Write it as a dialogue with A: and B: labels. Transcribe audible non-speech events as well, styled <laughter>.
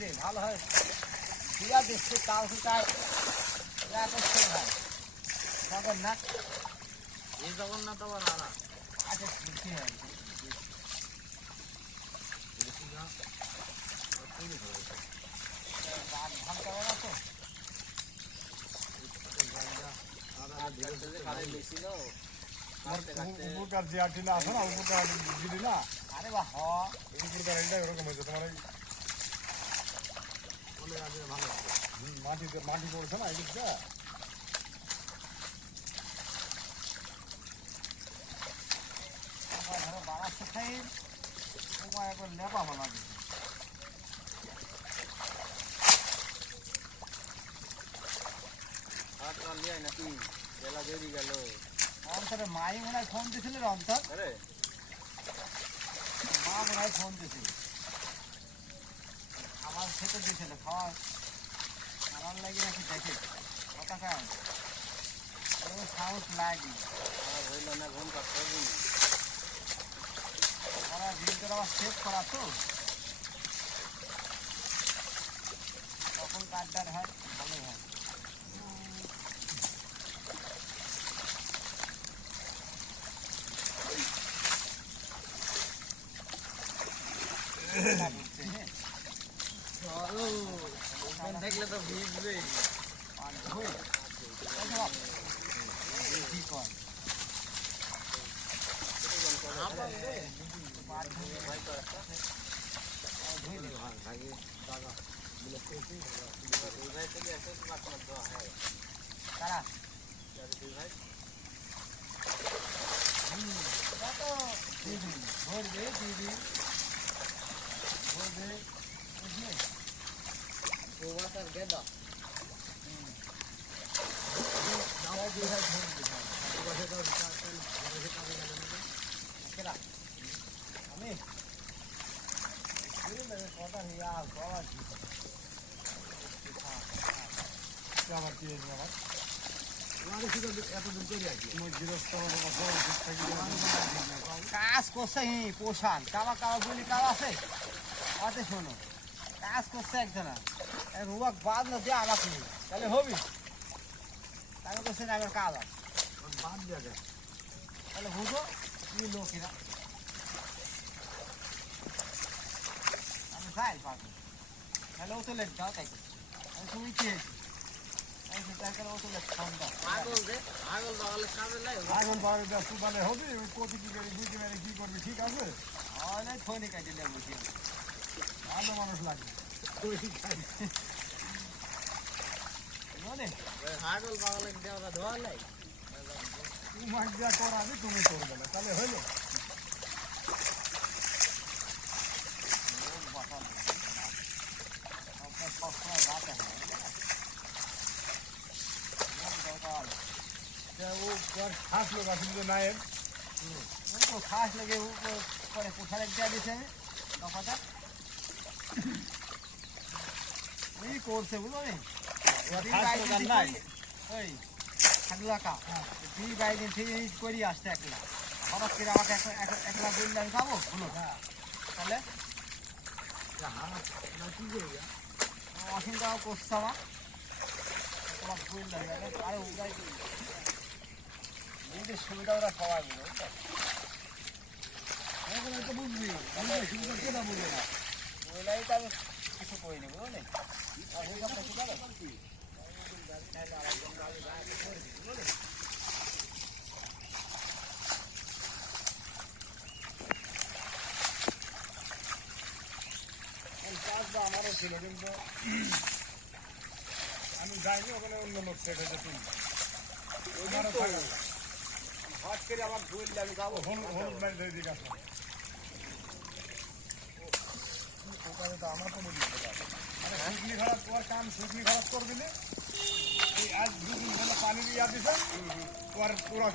A: রে ভালো হয়। দিয়া দেখছে তাও তাই করছে ভাই। জগন্নাথ।
B: এই জগন্নাথ আবার আনা
A: আচ্ছা না
C: যে আটিলা আছে দিলি
A: আরে বাহ।
C: এই এটা এরকম হয়েছে তোমার এই মাটি পড়ছে না এই দিকটা
A: তোমার ধরো বাড়াচ্ছে খাই তোমার একবার লেপা বানা দিচ্ছে
B: হাত কান্দি নাকি বেলা দেরি গেল।
A: অন্তরে মাই মনে হয় ফোন দিয়েছিল অন্তর। মা মনে হয় ফোন দিয়েছিল। আমার খেতে দিয়েছিল খাওয়া আমার লাগে নাকি দেখে কথা খায় ও সাউন্ড লাগি
B: আর হইল না ঘুম কাটতে হবে
A: ওরা দিনটা আবার সেভ করা তো। তখন কার্ডটার হয় ভালো হয়। <laughs>
B: দেখলে তো ভিজবে
A: আর ধুই ওসব কি কয় আর ধুই
B: ভাই তো একটা
A: আর ধুই দিই।
B: আগে টাকা দুই ভাই থেকে একটা কাটনা দেওয়া হয়
A: কারা
B: দুই ভাই
A: দেখো দিদি ধরবে দিদি কাজ করছে পোষান। কাবা কাবা বলি কাবা আছে। আছে শোনো। কাজ করছে একজনা রুয়াক বাদ না দিয়ে আমাকে তাহলে হবি? তাহলে করছে না আমার কাজ আছে।
C: বাদ দিয়া যায়
A: তাহলে বুঝো কি লোকেরা আমি যাই পাবো তাহলে ও তো লেট দাও তাই আমি তুমি তো তো
C: ব্যস্ত মানে হবে? কত কি করে বুঝতে পারে কি করবি ঠিক আছে?
A: অনেক ফোনে
C: ভালো মানুষ লাগবে তুমি করবে
A: হয়
C: খাস লোক আছে যে নায়েব
A: খাস লেগে করে পোশাক দেওয়া দিয়েছে দফাটা এই করছে বুঝলো নি?
C: খাস লোক আর নাই?
A: ওই থাকলা কা। দুই বাইদিন ঠিক করি আসতে একলা। হঠাৎ করে আমাকে এক- এক- একলা বললে আমি খাব হলো তাহলে? অসীমটাও করছে আমার তোমার বললে আরে উগাই নিজের সুবিধা ওরা সবাই বুঝে বুঝলে?
C: বুঝবি সুবিধা কেটা বুঝবে না? আমারও ছিল কিন্তু আমি যাইনি ওখানে অন্য লোক সেট হয়েছে তুমি।
A: হট করে আমার বললে আমি যাব।
C: হলুদ হলুদ দিকে আসো ওখানে তো আমার তো বলি মানে শুকনি খারাপ তোর কান শুকনি খারাপ করবি না এই আজ ধরে পানি দিয়ে দিছে তোর পুরা